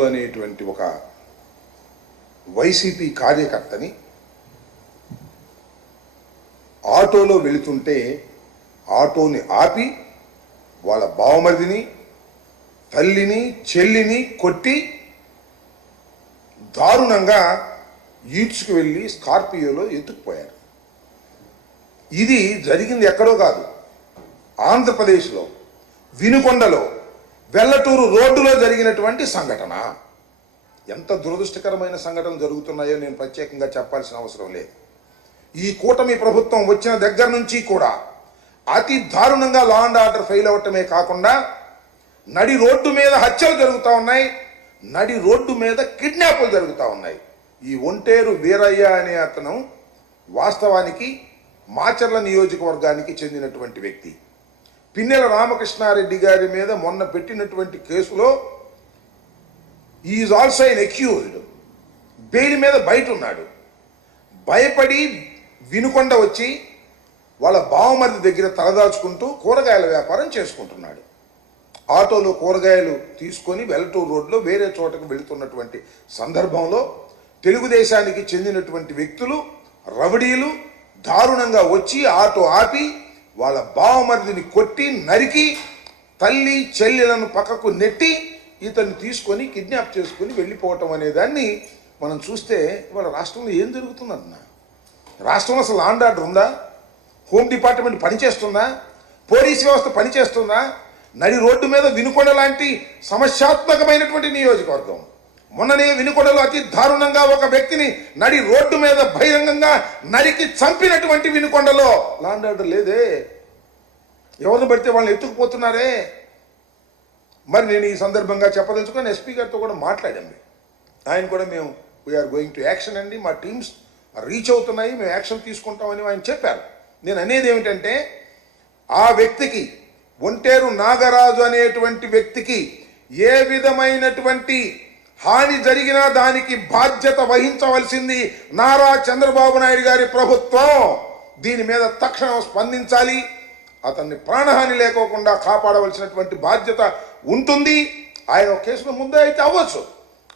నాగరాజు అనేటువంటి ఒక వైసీపీ కార్యకర్తని ఆటోలో వెళుతుంటే ఆటోని ఆపి వాళ్ళ బావమరిదిని, తల్లిని, చెల్లిని కొట్టి దారుణంగా ఈడ్చుకు వెళ్ళి స్కార్పియోలో ఎత్తుకుపోయారు. ఇది జరిగింది ఎక్కడో కాదు, ఆంధ్రప్రదేశ్లో వినుకొండలో వెల్లటూరు రోడ్డులో జరిగినటువంటి సంఘటన. ఎంత దురదృష్టకరమైన సంఘటనలు జరుగుతున్నాయో నేను ప్రత్యేకంగా చెప్పాల్సిన అవసరం లేదు. ఈ కూటమి ప్రభుత్వం వచ్చిన దగ్గర నుంచి కూడా అతి దారుణంగా లా అండ్ ఆర్డర్ ఫెయిల్ అవ్వటమే కాకుండా నడి రోడ్డు మీద హత్యలు జరుగుతూ ఉన్నాయి, నడి రోడ్డు మీద కిడ్నాపులు జరుగుతూ ఉన్నాయి. ఈ ఒంటేరు వీరయ్య అనే అతను వాస్తవానికి మాచర్ల నియోజకవర్గానికి చెందినటువంటి వ్యక్తి. పిన్నెల రామకృష్ణారెడ్డి గారి మీద మొన్న పెట్టినటువంటి కేసులో is also an accused. Bail మీద బయట ఉన్నాడు. భయపడి వినుకొండ వచ్చి వాళ్ళ బావమరిది దగ్గర తలదాచుకుంటూ కూరగాయల వ్యాపారం చేసుకుంటున్నాడు. ఆటోలో కూరగాయలు తీసుకొని వెల్లటూరు రోడ్లో వేరే చోటకు వెళుతున్నటువంటి సందర్భంలో తెలుగుదేశానికి చెందినటువంటి వ్యక్తులు, రౌడీలు దారుణంగా వచ్చి ఆటో ఆపి వాళ్ళ బావమరిదిని కొట్టి నరికి తల్లి చెల్లెలను పక్కకు నెట్టి ఇతన్ని తీసుకొని కిడ్నాప్ చేసుకొని వెళ్ళిపోవటం అనే దాన్ని మనం చూస్తే ఇవాళ రాష్ట్రంలో ఏం జరుగుతుందన్న, రాష్ట్రంలో అసలు లా అండ్ ఆర్డర్ ఉందా? హోమ్ డిపార్ట్మెంట్ పనిచేస్తుందా? పోలీస్ వ్యవస్థ పనిచేస్తుందా? నడి రోడ్డు మీద వినుకొండ లాంటి సమస్యాత్మకమైనటువంటి నియోజకవర్గం. మొన్ననే వినుకొండలో అతి దారుణంగా ఒక వ్యక్తిని నడి రోడ్డు మీద బహిరంగంగా నరికి చంపినటువంటి వినుకొండలో లా అండ్ ఆర్డర్ లేదే. ఎవరిని పడితే వాళ్ళని ఎత్తుకుపోతున్నారే. మరి నేను ఈ సందర్భంగా చెప్పదలుచుకొని ఎస్పీ గారితో కూడా మాట్లాడాము. ఆయన కూడా మేము వీఆర్ గోయింగ్ టు యాక్షన్ అండి, మా టీమ్స్ రీచ్ అవుతున్నాయి, మేము యాక్షన్ తీసుకుంటామని ఆయన చెప్పారు. నేను అనేది ఏమిటంటే ఆ వ్యక్తికి, ఒంటేరు నాగరాజు అనేటువంటి వ్యక్తికి ఏ విధమైనటువంటి హాని జరిగినా దానికి బాధ్యత వహించవలసింది నారా చంద్రబాబు నాయుడు గారి ప్రభుత్వం. దీని మీద తక్షణం స్పందించాలి. అతన్ని ప్రాణహాని లేకోకుండా కాపాడవలసినటువంటి బాధ్యత ఉంటుంది. ఆయన ఒక కేసులో ముందే అయితే అవ్వచ్చు,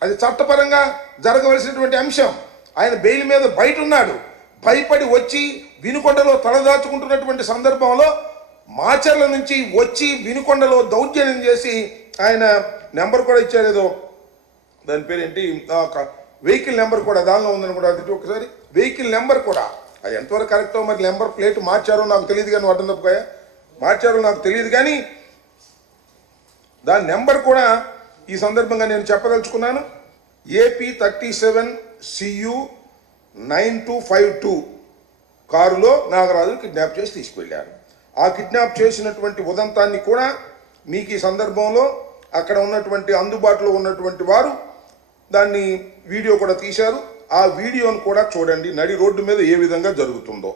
అది చట్టపరంగా జరగవలసినటువంటి అంశం. ఆయన బెయిల్ మీద బయట ఉన్నాడు. భయపడి వచ్చి వినుకొండలో తలదాచుకుంటున్నటువంటి సందర్భంలో మాచర్ల నుంచి వచ్చి వినుకొండలో దౌర్జన్యం చేసి ఆయన నెంబర్ కూడా ఇచ్చారు, ఏదో దాని పేరు ఏంటి, వెహికల్ నెంబర్ కూడా దానిలో ఉందని కూడా అది ఒకసారి వెహికల్ నెంబర్ కూడా అది ఎంతవరకు కరెక్టో మరి నెంబర్ ప్లేట్ మార్చారో నాకు తెలియదు కానీ అడ్డం తప్పుగా మార్చారో నాకు తెలియదు కానీ దాని నెంబర్ కూడా ఈ సందర్భంగా నేను చెప్పదలుచుకున్నాను. AP 37 CU 9252 కారులో నాగరాజు కిడ్నాప్ చేసి తీసుకువెళ్ళారు. ఆ కిడ్నాప్ చేసినటువంటి ఉదంతాన్ని కూడా మీకు ఈ సందర్భంలో అక్కడ ఉన్నటువంటి అందుబాటులో ఉన్నటువంటి వారు దాన్ని వీడియో కూడా తీశారు. ఆ వీడియోను కూడా చూడండి, నడి రోడ్డు మీద ఏ విధంగా జరుగుతుందో.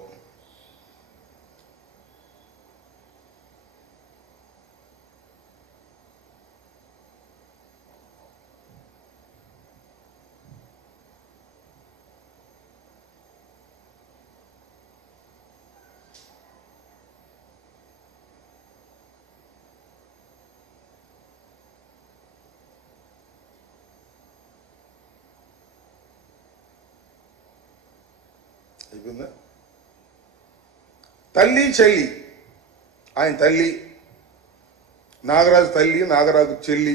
అయిపోయిందా? తల్లి చెల్లి, ఆయన తల్లి నాగరాజు, తల్లి నాగరాజు చెల్లి,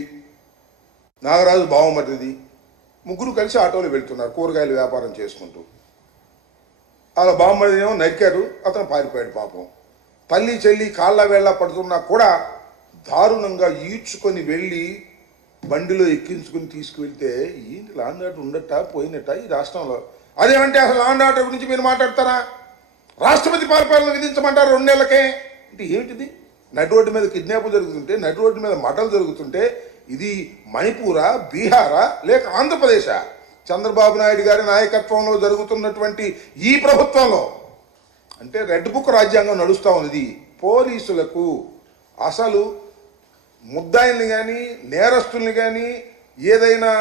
నాగరాజు బావమరిది, ముగ్గురు కలిసి ఆటోలో వెళ్తున్నారు కూరగాయల వ్యాపారం చేసుకుంటూ. అలా బావమరిది ఏమో నరికారు, అతను పారిపోయాడు పాపం. తల్లి చెల్లి కాళ్ళ వేళ్ళ పడుతున్నా కూడా దారుణంగా ఈడ్చుకొని వెళ్ళి బండిలో ఎక్కించుకుని తీసుకువెళ్తే ఏంటి లా అండ్ ఆర్డర్ ఉండట పోయినట్ట ఈ రాష్ట్రంలో? అదేమంటే అసలు లా అండ్ ఆర్డర్ గురించి మీరు మాట్లాడతారా? రాష్ట్రపతి పరిపాలన విధించమంటారు 2 నెలలకే అంటే ఏమిటిది? నడి రోడ్డు మీద కిడ్నాపులు జరుగుతుంటే, నడి రోడ్డు మీద మటలు జరుగుతుంటే ఇది మణిపూరా, బీహారా లేక ఆంధ్రప్రదేశా? చంద్రబాబు నాయుడు గారి నాయకత్వంలో జరుగుతున్నటువంటి ఈ ప్రభుత్వంలో అంటే రెడ్ బుక్ రాజ్యాంగం నడుస్తూ ఉన్నది. పోలీసులకు అసలు ముద్దాయిల్ని కానీ నేరస్తుల్ని కానీ ఏదైనా